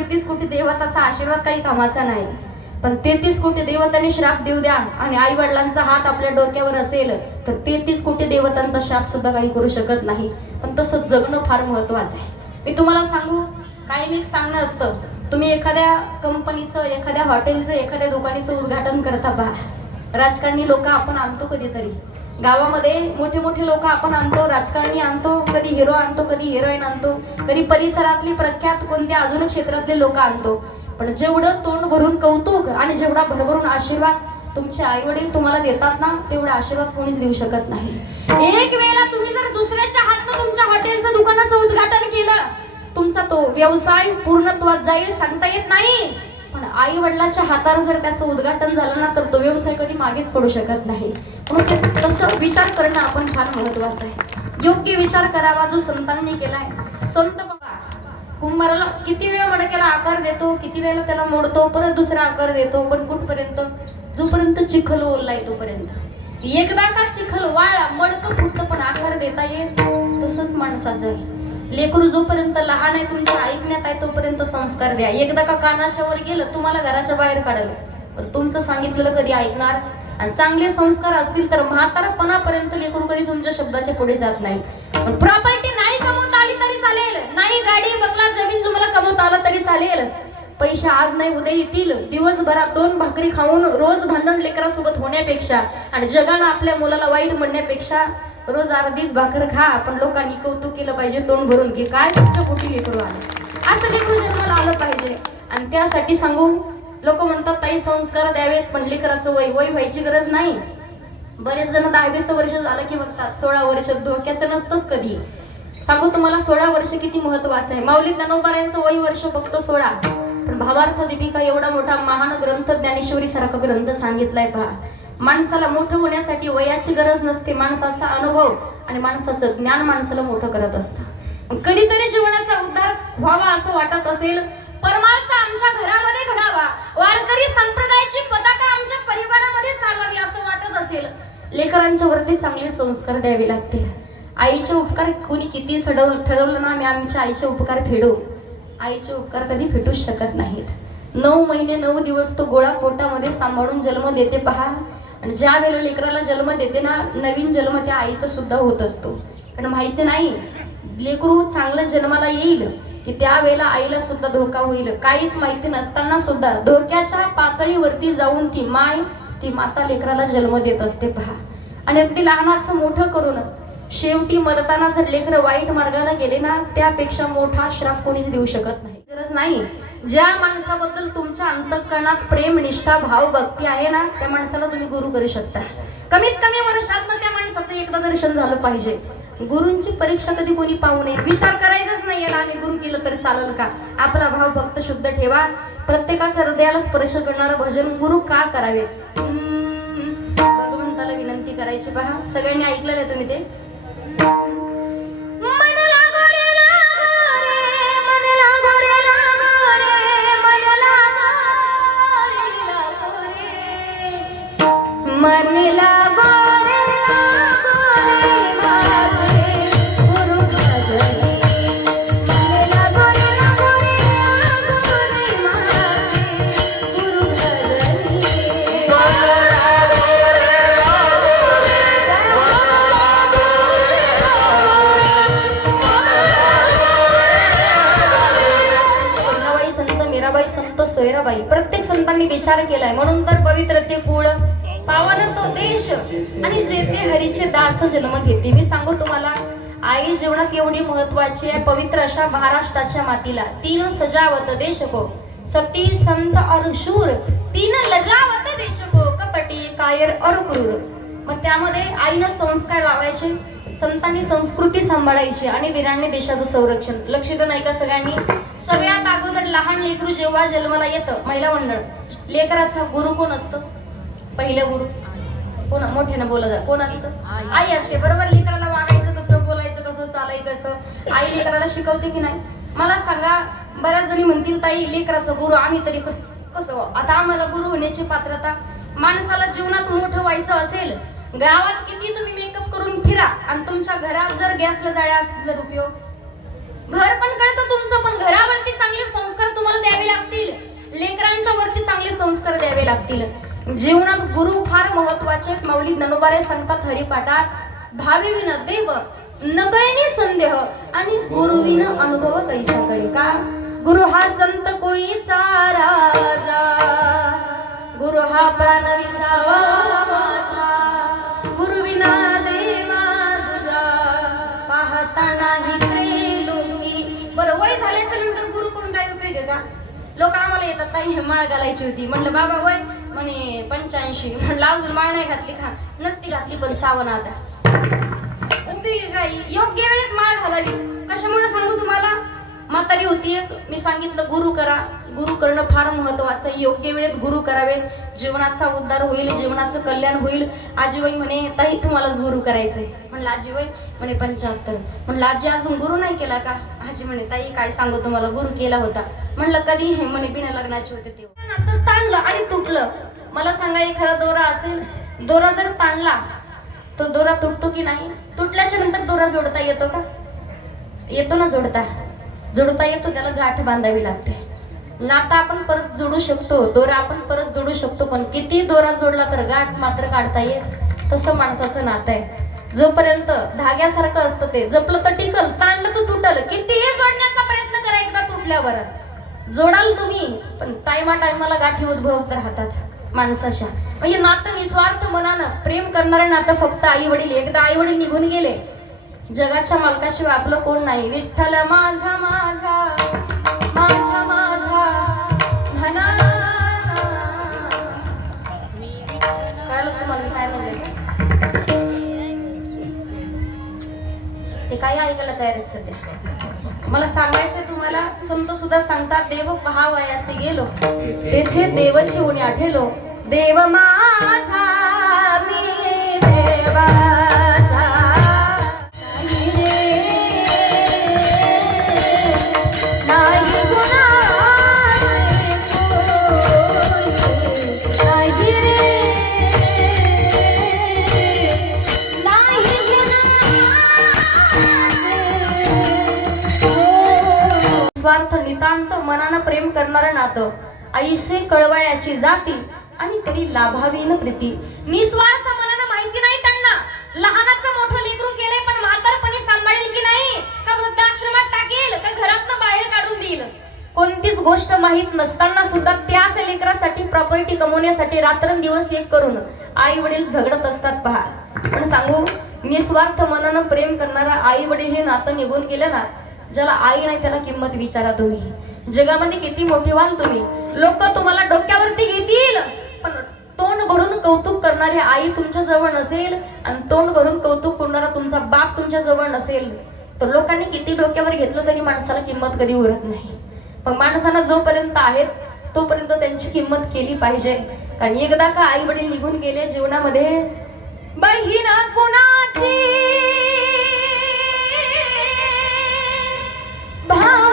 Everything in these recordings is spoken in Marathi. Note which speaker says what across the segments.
Speaker 1: तेहतीस कोटी देवताचा आशीर्वाद काही कामाचा नाही. पण तेहतीस कोटी देवतांनी श्राप देऊ द्या आणि आई वडिलांचा हात आपल्या डोक्यावर असेल तर तेहतीस कोटी देवतांचा श्राप सुद्धा काही करू शकत नाही. पण तसं जगणं फार महत्वाचं आहे. मी तुम्हाला सांगू काही मी सांगणं असतं. तुम्ही एखाद्या कंपनीचं एखाद्या हॉटेलचं एखाद्या दुकानाचं उद्घाटन करता पहा. राजकारणी लोक आपण आणतो कधीतरी. गावामध्ये मोठे मोठे लोक आपण आणतो राजकारणी आणतो कधी हिरो आणतो कधी हिरोईन आणतो कधी परिसरातली प्रख्यात कोणत्या अजून क्षेत्रातले लोक आणतो. पण जेवढं तोंड भरून कौतुक आणि जेवढा भरभरून आशीर्वाद तुमचे आई वडील तुम्हाला देतात ना तेवढा आशीर्वाद कोणीच देऊ शकत नाही. एक वेळेला तुम्ही जर दुसऱ्याच्या हातनं तुमच्या हॉटेलचं दुकानाचं उद्घाटन केलं तुमचा तो व्यवसाय पूर्णत्वात जाईल सांगता येत नाही. पण आई वडिलाच्या हातावर जर त्याचं उद्घाटन झालं ना तर तो व्यवसाय कधी मागेच पडू शकत नाही. म्हणजे ते तसं विचार करणं आपण फार महत्वाचं आहे. योग्य विचार करावा जो संतांनी केलाय. संत बघा कुंभाराला किती वेळा मडक्याला आकार देतो किती वेळेला त्याला मोडतो परत दुसरा आकार देतो पण कुठपर्यंत? जोपर्यंत चिखल ओललाय तोपर्यंत. एकदा का चिखल वाळा मडकं फुटतं पण आकार देता येत तसंच माणसाचं. लेकरू जोपर्यंत लहान आहे तुमच्या ऐकण्यात आहे तोपर्यंत संस्कार द्या. एकदा का कानाच्या वर गेलं तुम्हाला घराच्या बाहेर काढलं. पण तुमचं सांगितलेलं कधी ऐकणार? आणि चांगले संस्कार असतील तर म्हातारपणापर्यंत लेकरू कधी तुमच्या शब्दाच्या पुढे जात नाही. पण प्रॉपर्टी नाही कमवता आली तरी चालेल. नाही गाडी बंगला जमीन तुम्हाला कमवता आलं तरी चालेल. पैसे आज नाही उद्या येतील. दिवसभरात दोन भाकरी खाऊन रोज भांडण लेकरासोबत होण्यापेक्षा आणि जगाला आपल्या मुलाला वाईट म्हणण्यापेक्षा रोज अर्धीच भाकर खा. पण लोकांनी कौतुक केलं पाहिजे तोंड भरून घे. काय तुमच्या पोटी लेकरू आलं? असं लेकरू जन्माला आलं पाहिजे. आणि त्यासाठी सांगू लोक म्हणतात ताई संस्कार द्यावेत पण लेकराचं वय वय व्हायची गरज नाही. बरेच जण दहावीचं वर्ष झालं की म्हणतात सोळा वर्ष धोक्याचं नसतंच कधी. सांगू तुम्हाला सोळा वर्ष किती महत्वाचं आहे. माऊली ज्ञानोबाऱ्यांचं वय वर्ष फक्त सोळा. पण भावार्थ दीपिका एवढा मोठा महान ग्रंथ ज्ञानेश्वरी सारखा ग्रंथ सांगितलाय पहा. माणसाला मोठं होण्यासाठी वयाची गरज नसते माणसाचा अनुभव आणि माणसाचं ज्ञान माणसाला मोठं करत असतं. कधीतरी जीवनाचा उद्धार व्हावा असं वाटत असेल परमार्थ आमच्या घरामध्ये घडावा. वारकरी संप्रदायाची पताका आमच्या परिवारामध्ये चालावी असं वाटत असेल. लेकरांच्या वरती चांगले संस्कार द्यावे लागतील. आईचे उपकार कोणी किती सडवलं ठरवलं ना आम्ही आमच्या आईचे उपकार फेडू. आईचे उपकार कधी फेटू शकत नाहीत. नऊ महिने नऊ दिवस तो गोळा पोटामध्ये सांभाळून जन्म देते पहा. आणि ज्या वेळेला लेकराला जन्म देते ना नवीन जन्म त्या आईचा सुद्धा होत असतो. कारण माहिती नाही. लेकरू चांगलं जन्माला येईल. की त्यावेळेला आईला सुद्धा धोका होईल. काहीच माहिती नसताना सुद्धा धोक्याच्या पातळीवरती जाऊन ती माय ती माता लेकराला जन्म देत असते पहा. आणि अगदी लहानाचं मोठं करून शेवटी मरताना जर लेकरं वाईट मार्गाला गेले ना त्यापेक्षा मोठा श्राप कोणीच देऊ शकत नाही. गरज नाही. ज्या माणसाबद्दल तुमच्या अंतकरणात प्रेम निष्ठा भाव भक्ती आहे ना त्या माणसाला तुम्ही गुरु करू शकता. कमीत कमी वर्षात त्या माणसाचं एकदा दर्शन झालं पाहिजे. गुरुंची परीक्षा कधी कोणी पाहू नये? विचार करायचाच नाही याला. आम्ही गुरु केलं तरी चालेल का? आपला भाव भक्त शुद्ध ठेवा. प्रत्येकाच्या हृदयाला स्पर्श करणारं भजन गुरु का करावे? भगवंताला विनंती करायची पहा. सगळ्यांनी ऐकलेलं आहे तुम्ही ते? मन लागो संत प्रत्येक संतांनी विचार केलाय. म्हणून तर पवित्र ते कुळ पावन तो देश. आणि जेथे हरीचे दास जन्म घेते. मी सांगू तुम्हाला आई जीवनात एवढी महत्वाची आहे. पवित्र अशा महाराष्ट्राच्या मातीला तीन सजावत देश को सती संत और शूर तीन लजावत देश को कपटी कायर और क्रूर मग त्यामध्ये आईनं संस्कार लावायचे. संतांनी संस्कृती सांभाळायची आणि वीरांनी देशाचं संरक्षण. लक्षित नाही का सगळ्यांनी? सगळ्यात अगोदर लहान लेकरू जेव्हा जन्माला येतं महिला मंडळ लेकराचा गुरु कोण असतं? पहिलं गुरु. कोण? मोठ्यानं बोलत जा. कोण असतं? आई असते बरोबर? लेकराला वागायचं कसं बोलायचं कसं चालायचं कसं? आई लेकराला शिकवते की नाही? मला सांगा बऱ्याच जणी म्हणतील ताई लेकराचं गुरु आम्ही तरी कसं कसं? आता आम्हाला गुरु होण्याची पात्रता माणसाला जीवनात मोठं व्हायचं असेल गावात किती तुम्ही मेकअप करून फिरा आणि तुमच्या घरात जर गॅसला जाळ्या असतील तर उपयोग? घर पण कळतं तुमचं पण घरावरती चांगले संस्कार तुम्हाला द्यावे लागतील. लेकरांच्या वरती चांगले संस्कार द्यावे लागतील. जीवनात गुरु फार महत्त्वाचे आहेत. माऊली ज्ञानोबारे सांगतात हरिपाठात भाविविन देव नकळेने संदेह आणि गुरुविन अनुभव कैसा कळे का? गुरु हा संत कोळीचा राजा. गुरु हा प्राण ताई हे माळ घालायची होती. म्हटलं बाबा वय. म्हणे पंच्याऐंशी. म्हणलं अजून माळ नाही घातली खा. नसती घातली पण सावन आता. उपयोग काही योग्य वेळेत माळ घालावी. कशामुळे सांगू तुम्हाला? म्हातारी होती एक. मी सांगितलं गुरु करा. गुरु करणं फार महत्वाचं योग्य वेळेत गुरु करावेत. जीवनाचा उद्धार होईल जीवनाचं कल्याण होईल. आजीबाई म्हणे ताई तुम्हालाच गुरु करायचंय. म्हणलं आजीबाई म्हणे पंच्याहत्तर म्हणलं आजी अजून गुरु नाही केला का? आजी म्हणे ताई काय सांगू तुम्हाला गुरु केला होता. म्हणलं कधी? हे म्हणे बिना लग्नाचे होते तेव्हा. ताणलं आणि तुटलं. मला सांगा एखादा दोरा असेल दोरा जर ताणला तो दोरा तुटतो की नाही? तुटल्याच्या नंतर दोरा जोडता येतो का? येतो ना जोडता. जोडता येतो त्याला गाठ बांधावी लागते. नाता आपण परत जोडू शकतो दोरा आपण परत जोडू शकतो पण किती दोरा जोडला तर गाठ मात्र काढता येत तसं माणसाचं नातं आहे. जोपर्यंत धाग्यासारखं असतं ते जपलं तर टिकल ताणलं तर तुटल कितीही जोडण्याचा प्रयत्न करा एकदा तुटल्यावर. जोडाल तुम्ही पण टायमा टायमाला गाठी उद्भवत राहतात माणसाच्या. म्हणजे नातं निस्वार्थ मनानं प्रेम करणारं नातं फक्त आई वडील एकदा आई वडील निघून गेले. जगाच्या मालकाशिवाय आपलं कोण नाही. विठ्ठल माझा माझा. काही ऐकायला तयार आहेत सध्या. मला सांगायचंय तुम्हाला संत सुद्धा सांगतात देव पहावयासे गेलो तेथे देवची उणी आठेलो देव माझा मी देवा. करणारं नातं. आईसे कळवळ्याची जाती आणि तरी लाभावीन प्रीती. निस्वार्थ मनानं माहिती नाही त्यांना. लहानाचं मोठं लेकरू केलंय पण म्हातारपणी सांभाळेल की नाही? का वृद्धाश्रमात टाकेल? का घरातनं बाहेर काढून देईल? कोणतीच गोष्ट माहीत नसताना सुद्धा त्याच लेकरासाठी प्रॉपर्टी कमवण्यासाठी रात्रंदिवस एक करून आई वडील झगडत असतात पहा. पण सांगू निस्वार्थ मनानं प्रेम करणारा आई वडील हे नातं निघून गेलं ना ज्याला आई नाही त्याला किंमत विचारा तुम्ही जगामध्ये किती मोठे व्हाल तुम्ही? लोक तुम्हाला डोक्यावरती घेतील. पण तोंड भरून कौतुक करणारी आई तुमच्या जवळ नसेल आणि तोंड भरून कौतुक करणारा तुमचा बाप तुमच्या जवळ नसेल तर लोकांनी किती डोक्यावर घेतलं तरी माणसाला किंमत कधी उरत नाही. पण माणसांना जोपर्यंत आहेत तोपर्यंत त्यांची किंमत केली पाहिजे. कारण एकदा का आई वडील निघून गेले जीवनामध्ये बहीण कुणाची? भाव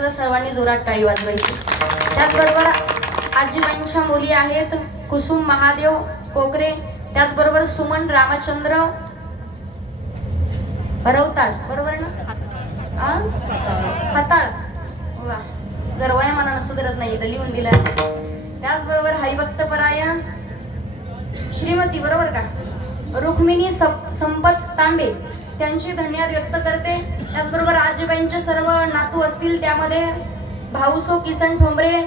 Speaker 1: एकदा सर्वांनी जोरात टाळी वाजवायची त्याचबरोबर आजीबाईंच्या मुली आहेत कुसुम महादेव कोकरे त्याचबरोबर सुमन रामचंद्र रवताळ बरोबर ना? हताळ हाताळ. वा. जर वयामानानं सुधरत नाही तर लिहून दिल्यास त्याचबरोबर हरिभक्त परायण श्रीमती बरोबर का? रुक्मिणी संपत तांबे त्यांची धन्यवाद व्यक्त करते. त्याचबरोबर आजीबाईंचे सर्व नातू असतील त्यामध्ये भाऊसो किसन ठोंबरे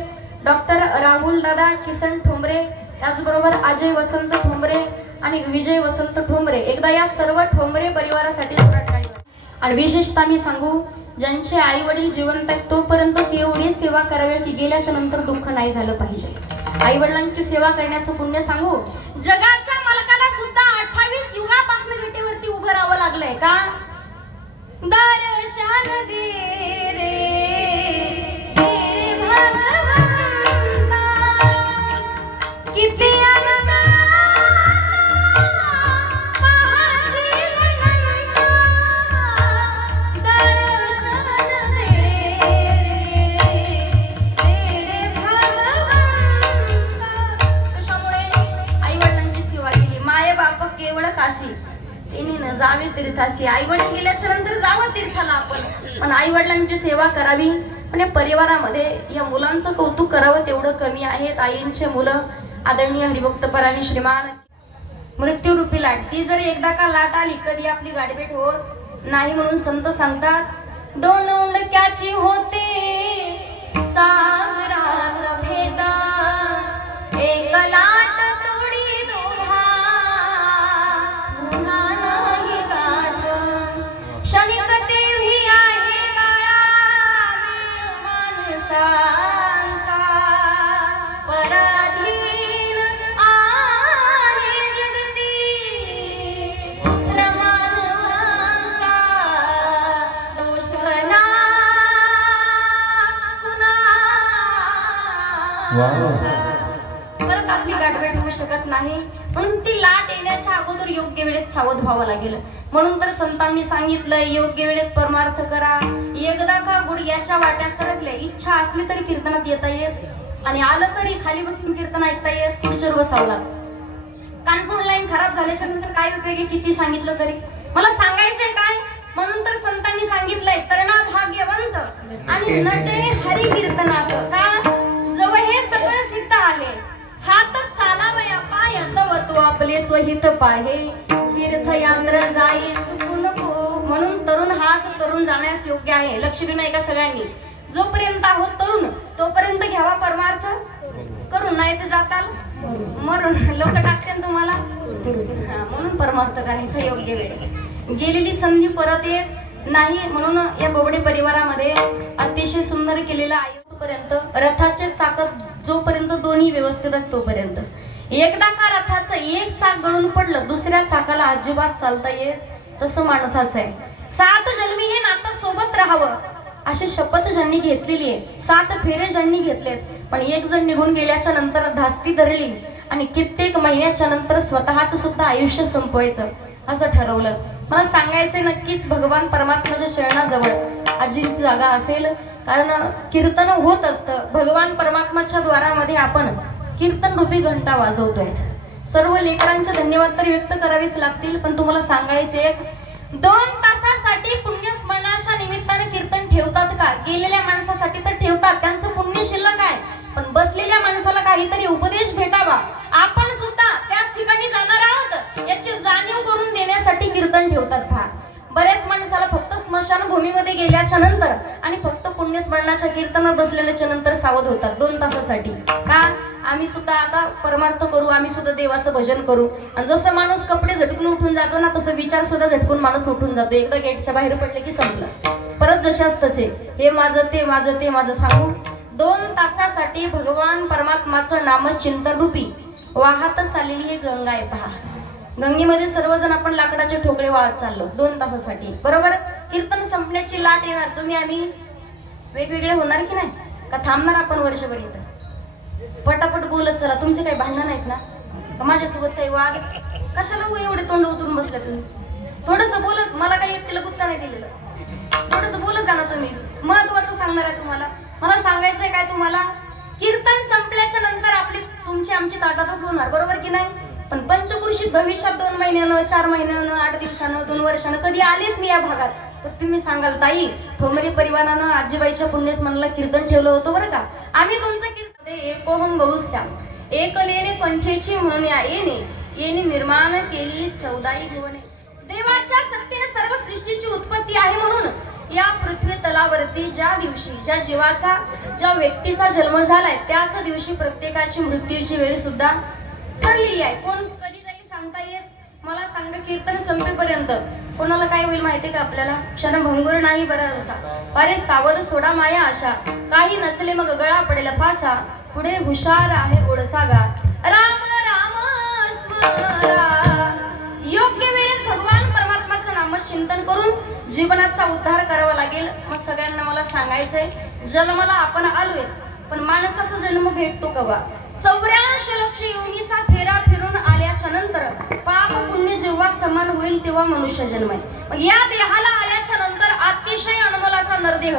Speaker 1: डॉक्टर राहुल दादा किसन ठोंबरे त्याचबरोबर अजय वसंत ठोंबरे आणि विजय वसंत ठोंबरे. एकदा या सर्व ठोंबरे परिवारासाठी आणि विशेषतः मी सांगू ज्यांचे आई वडील जिवंत आहेत तोपर्यंतच एवढी सेवा करावी की गेल्याच्यानंतर दुःख नाही झालं पाहिजे. आई वडिलांची सेवा करण्याचं पुण्य सांगू जगाच्या मालकाला सुद्धा अठ्ठावीस युगापासून विटेवरती उभं राहावं लागलंय का? दर्शन दे रे तेरे भगवंता किती आई वडिलांची सेवा केली. माय बाप केवळ काशी. तिने जावे तीर्थाशी आई वडील गेल्याच्यानंतर जावं तीर्थाला आपण. पण आई वडिलांची सेवा करावी. पण या परिवारामध्ये या मुलांचं कौतुक करावं तेवढं कमी आहेत. आईंचे मुलं आदरणीय हरिभक्त पराणी श्रीमान. मृत्यूरूपी लाट. ती जर एकदा का लाट आली कधी आपली गाडीभेट होत नाही म्हणून संत सांगतात दोन उंडक्याची होते सागरात भेटा. एकला सावध व्हावं लागेल. म्हणून तर संतांनी सांगितलं योग्य वेळेत परमार्थ करा. एकदा का गुडघ्याच्या वाट्या सरकल्या इच्छा असली तरी कीर्तनात येता येत आणि आलं तरी खाली बसून कीर्तन ऐकता येत खुर्चीवर बसावं लागतं कानपूर लाईन खराब झाल्याच्यानंतर काय उपयोग आहे किती सांगितलं तरी? मला सांगायचंय काय? म्हणून तर संतांनी सांगितलंय तरणा भाग्यवंत आणि नटे हरी कीर्तनात. का? जवळ हे सगळं सिद्ध आहे. हात चालावया पाय तव तू आपले स्वहित पाहे. तीर्थयात्र जाई चुकू नको म्हणून तरुण हाच तरुण जाण्यास योग्य आहे. लक्ष देऊ नये का सगळ्यांनी? जोपर्यंत आहोत तरुण तोपर्यंत घ्यावा परमार्थ. करून नाही तर जाताल? मरून लोक टाकते तुम्हाला? म्हणून परमार्थ करायचं योग्य वेळ गेलेली संधी परत येत नाही म्हणून या बोबडे परिवारामध्ये अतिशय सुंदर केलेला आयोपर्यंत रथाचे चाकत जोपर्यंत दोन्ही व्यवस्थित आहेत तोपर्यंत. एकदा का रथाचं एक चाक गळून पडलं दुसऱ्या चाकाला अजिबात चालता येत तसं माणसाचं आहे. सात जन्मी हे नातं सोबत राहावं अशी शपथ ज्यांनी घेतलेली आहे. सात फेरे ज्यांनी घेतलेत पण एक जण निघून गेल्याच्यानंतर धास्ती धरली आणि कित्येक महिन्याच्या नंतर स्वतःच सुद्धा आयुष्य संपवायचं असं ठरवलं. मला सांगायचंय नक्कीच भगवान परमात्म्याच्या चरणाजवळ आजींची जागा असेल. कारण कीर्तन होत असतं. भगवान परमात्माच्या द्वारामध्ये आपण कीर्तन रूपी घंटा वाजवतोय. सर्व लेकरांचे धन्यवाद तर व्यक्त करावेच लागतील पण तुम्हाला सांगायचे दोन तासासाठी पुण्यस्मरणाच्या निमित्ताने कीर्तन ठेवतात का? गेलेल्या माणसासाठी तर ठेवतात त्यांचं पुण्य शिल्लक आहे. पण बसलेल्या माणसाला काहीतरी उपदेश भेटावा. आपण सुद्धा त्याच ठिकाणी जाणार आहोत याची जाणीव करून देण्यासाठी कीर्तन ठेवतात का? बऱ्याच माणसाला फक्त स्मशानभूमीमध्ये गेल्याच्यानंतर आणि फक्त पुण्यस्मरणाच्या कीर्तनात बसलेल्याच्या नंतर सावध होतात दोन तासासाठी. का? आम्ही सुद्धा आता परमार्थ करू आम्ही सुद्धा देवाचं भजन करू. आणि जसं माणूस कपडे झटकून उठून जातो ना तसं विचार सुद्धा झटकून माणूस उठून जातो. एकदा गेटच्या बाहेर पडले की संपलं. परत जशाच तसे. हे माझं ते माझं ते माझं सांगू. दोन तासासाठी भगवान परमात्माचं नाम चिंतन रूपी वाहतच चाललेली ही गंगा आहे. पहा. गंगेमध्ये सर्वजण आपण लाकडाचे ठोकळे वाहत चाललो. दोन तासासाठी. बरोबर? कीर्तन संपण्याची लाट येणार. तुम्ही आम्ही वेगवेगळे होणार की नाही? का थांबणार आपण वर्षभर इथं? पटापट बोलत चला. तुमचे काही भांडणं नाहीत ना? माझ्यासोबत काही वाद? कशाला हो एवढे तोंड उतरून बसले तुम्ही? थोडस बोलत मला काही एकटीला गुत्ता नाही दिलेलं. थोडस बोलत जाणार तुम्ही. महत्वाचं सांगणार आहे तुम्हाला. मला सांगायचंय काय तुम्हाला? कीर्तन संपल्याच्या नंतर आपली तुमची आमची ताटातच होणार बरोबर की नाही? पण पंचकृषी भविष्यात दोन महिन्यानं चार महिन्यानं आठ दिवसानं दोन वर्षानं कधी आलेच मी या भागात? तर तुम्ही सांगाल ताई ठोमरे परिवारानं आजीबाईच्या पुण्यस्मरणाला कीर्तन ठेवलं होतं बरं का? आम्ही तुमचं एकोहम बहुश्याम एकलेने कंठेची म्हणून या येणे. येणे निर्माण केली चौदाई भुवने. देवाच्या सत्तेने सर्व सृष्टीची उत्पत्ती आहे म्हणून या पृथ्वी तलावरती ज्या दिवशी ज्या जीवाचा ज्या व्यक्तीचा जन्म झालाय त्याच दिवशी प्रत्येकाची मृत्यूची वेळ सुद्धा ठरलेली आहे. कोण कधी जाईल सांगता येत? मला सांगा कीर्तन संपेपर्यंत. कोणाला काय होईल माहिती का आपल्याला? क्षणभंगूर नाही बरा असा. अरे सावध सोडा माया आशा. काही नचले मग गळा पडेल फासा. पुढे हुशार आहे ओडसागा राम राम योग्य वेळेत भगवान परमात्माचं नामचिंतन करून जीवनाचा उद्धार करावा लागेल. मग सगळ्यांना मला सांगायचंय जन्माला आपण आलोय पण माणसाचा जन्म भेटतो कवा? चौऱ्याऐंशी लक्ष योनीचा फेरा फिरून आल्याच्यानंतर पाप पुण्य जेव्हा समान होईल तेव्हा मनुष्य जन्म आहे मग या देहाला आल्याच्यानंतर अतिशय अनमोल असा नरदेह.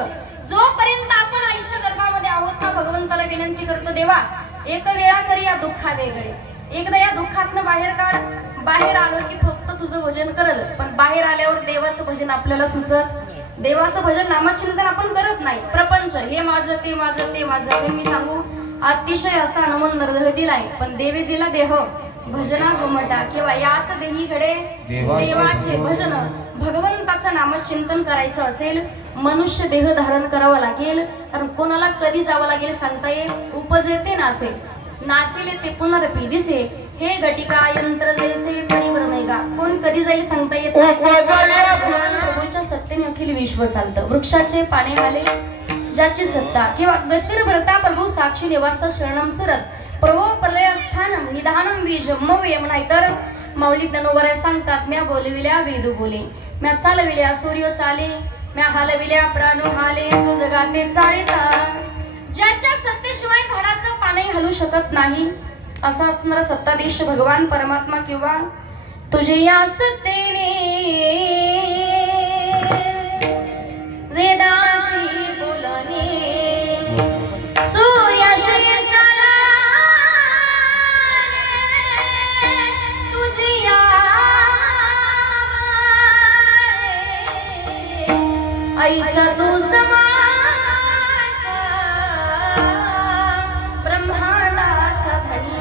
Speaker 1: जोपर्यंत आपण आईच्या गर्भात ना भगवंताला विनंती करतो देवा एक वेळा करी या दुःखा वेगळे एकदा या दुःखातनं बाहेर काढ. बाहेर आलो की फक्त तुझं भजन करल. पण बाहेर आल्यावर देवाचं भजन आपल्याला सुचत देवाचं भजन नामचिंतन आपण करत नाही. प्रपंच हे माझं ते माझं ते माझं. मी सांगू अतिशय असा अनमोल नरदेह दिलाय पण देवे दिला देह भजना गुमटा. किंवा याच देहीकडे
Speaker 2: देवाचे
Speaker 1: देवाचे भजन. भगवंताचं नामचिंतन करायचं असेल मनुष्य देह धारण करावं लागेल. कारण कोणाला कधी जावं लागेल सांगता येईल उपजे ते नासे. नासिले ते पुनरपी दिसे. हे घटिका यंत्र जैसे परिभ्रमेगा कोण कधी जाईल सांगता येत? नाही. प्रभूच्या सत्तेने अखिल विश्व चालतं. वृक्षाचे पाने आले. ज्याची सत्ता किंवा गतीर भरता प्रभू साक्षी निवास शरणम सुरत. प्रभो प्रलय स्थानम निधानम बीज मव्यम नाहीतर माऊली ज्ञानोबऱ्या सांगतात म्या बोलविल्या वेदू बोले. म्या चालविल्या सूर्य चाले. म्या हलविल्या प्राणू हाले जो जगाते चाळीता. ज्याच्या सत्तेशिवाय झाडाचं पानही हलू शकत नाही असा असणारा सत्ताधीश भगवान परमात्मा किंवा तुझे या सत्तेने. वेदा ऐसा तू ब्रह्मांडाचा धनी.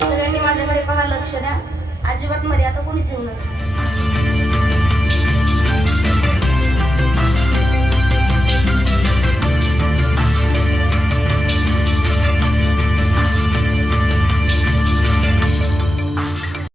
Speaker 1: सगळ्यांनी माझ्याकडे पहा लक्ष द्या. अजिबात मर्यादा कोणीच येऊ नका.